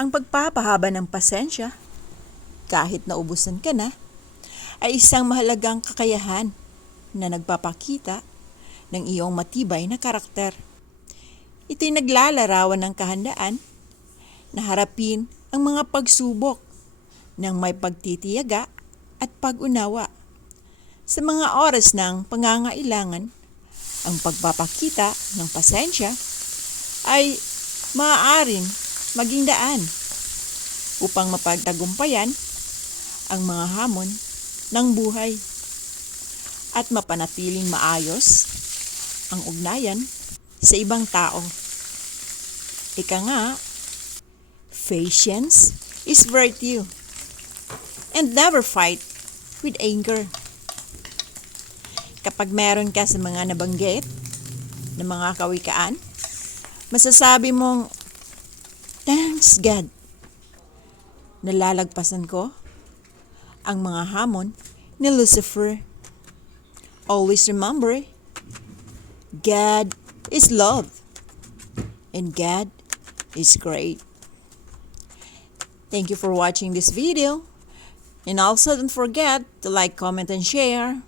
Ang pagpapahaba ng pasensya, kahit naubusan ka na, ay isang mahalagang kakayahan na nagpapakita ng iyong matibay na karakter. Ito'y naglalarawan ng kahandaan na harapin ang mga pagsubok ng may pagtitiyaga at pag-unawa. Sa mga oras ng pangangailangan, ang pagpapakita ng pasensya ay maaaring maging daan upang mapagtagumpayan ang mga hamon ng buhay at mapanatiling maayos ang ugnayan sa ibang tao. Ika nga, patience is virtue, and never fight with anger. Kapag meron ka sa mga nabanggit na mga kawikaan, masasabi mong, "Thanks God, nalalagpasan ko ang mga hamon ni Lucifer." Always remember, God is love and God is great. Thank you for watching this video, and also don't forget to like, comment, and share.